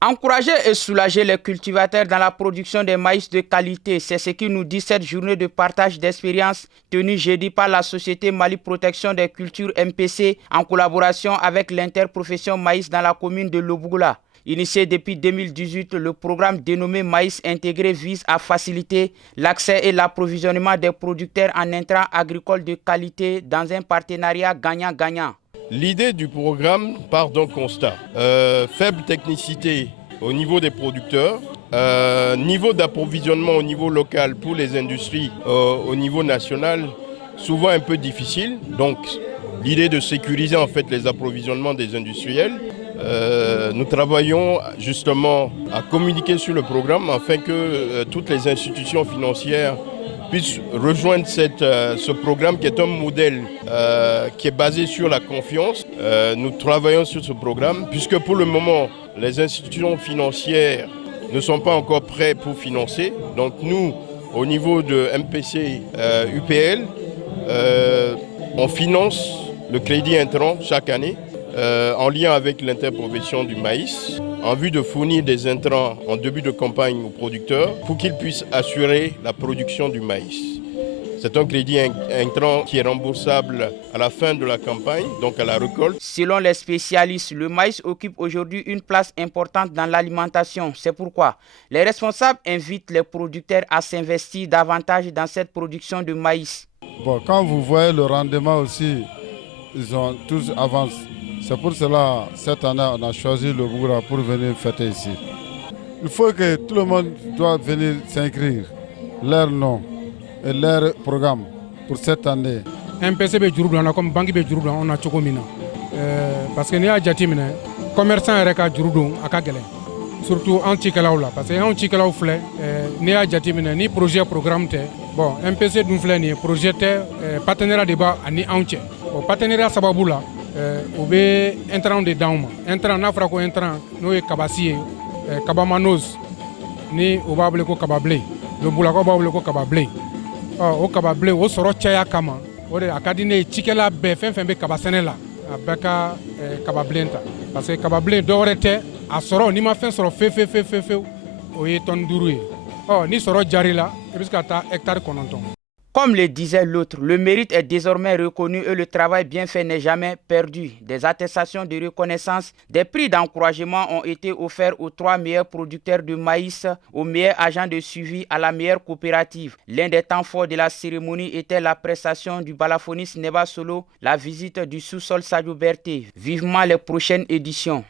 Encourager et soulager les cultivateurs dans la production des maïs de qualité, c'est ce qui nous dit cette journée de partage d'expérience tenue jeudi par la société Mali Protection des Cultures MPC en collaboration avec l'interprofession maïs dans la commune de Lobougoula. Initié depuis 2018, le programme dénommé Maïs Intégré vise à faciliter l'accès et l'approvisionnement des producteurs en intrants agricoles de qualité dans un partenariat gagnant-gagnant. L'idée du programme part d'un constat. Faible technicité au niveau des producteurs, niveau d'approvisionnement au niveau local pour les industries au niveau national, souvent un peu difficile. Donc l'idée de sécuriser en fait les approvisionnements des industriels. Nous travaillons justement à communiquer sur le programme afin que toutes les institutions financières puissent rejoindre ce programme qui est un modèle qui est basé sur la confiance. Nous travaillons sur ce programme puisque pour le moment, les institutions financières ne sont pas encore prêtes pour financer. Donc nous, au niveau de MPC UPL, on finance le crédit intrant chaque année en lien avec l'interprofession du maïs, en vue de fournir des intrants en début de campagne aux producteurs pour qu'ils puissent assurer la production du maïs. C'est un crédit intrant qui est remboursable à la fin de la campagne, donc à la récolte. Selon les spécialistes, le maïs occupe aujourd'hui une place importante dans l'alimentation. C'est pourquoi les responsables invitent les producteurs à s'investir davantage dans cette production de maïs. Bon, quand vous voyez le rendement aussi, ils ont tous avancé. C'est pour cela, cette année, on a choisi le Lobougoula pour venir fêter ici. Il faut que tout le monde doit venir s'inscrire, leur nom et leur programme pour cette année. MPC be juru don comme banque be juru don on a cogo mina parce que ni a jati minɛ commerçant yɛrɛ ka juru don a ka gɛlɛn surtout an cikɛlaw la parce que an cikɛlaw filɛ ni y'a jati minɛ ni projet programme tɛ bon MPC dun filɛ nin ye projet tɛ partenariat de b'a ani anw cɛ o partenariat sababu la u bɛ intrant de d'anw ma intrant n'a fɔra ko intrant n'o ye kabasi ye kabamanose ni o b'a wele ko kababilen lobulakaw b'a wele ko kababilen o kababilen o sɔrɔ caya kama o de a ka di ne ye cikɛla bɛɛ fɛn fɛn bɛ kaba sɛnɛ la a bɛɛ ka kababilen ta parce que kababilen dɔ wɛrɛ tɛ a sɔrɔ n'i ma fɛn sɔrɔ fewu o ye tɔni 5 ye ni sɔrɔ jar'i la i bɛ se ka taa hectare 9. Comme le disait l'autre, le mérite est désormais reconnu et le travail bien fait n'est jamais perdu. Des attestations de reconnaissance, des prix d'encouragement ont été offerts aux 3 meilleurs producteurs de maïs, aux meilleurs agents de suivi, à la meilleure coopérative. L'un des temps forts de la cérémonie était la prestation du balafoniste Neba Solo, la visite du sous-sol Sadio Berté. Vivement les prochaines éditions.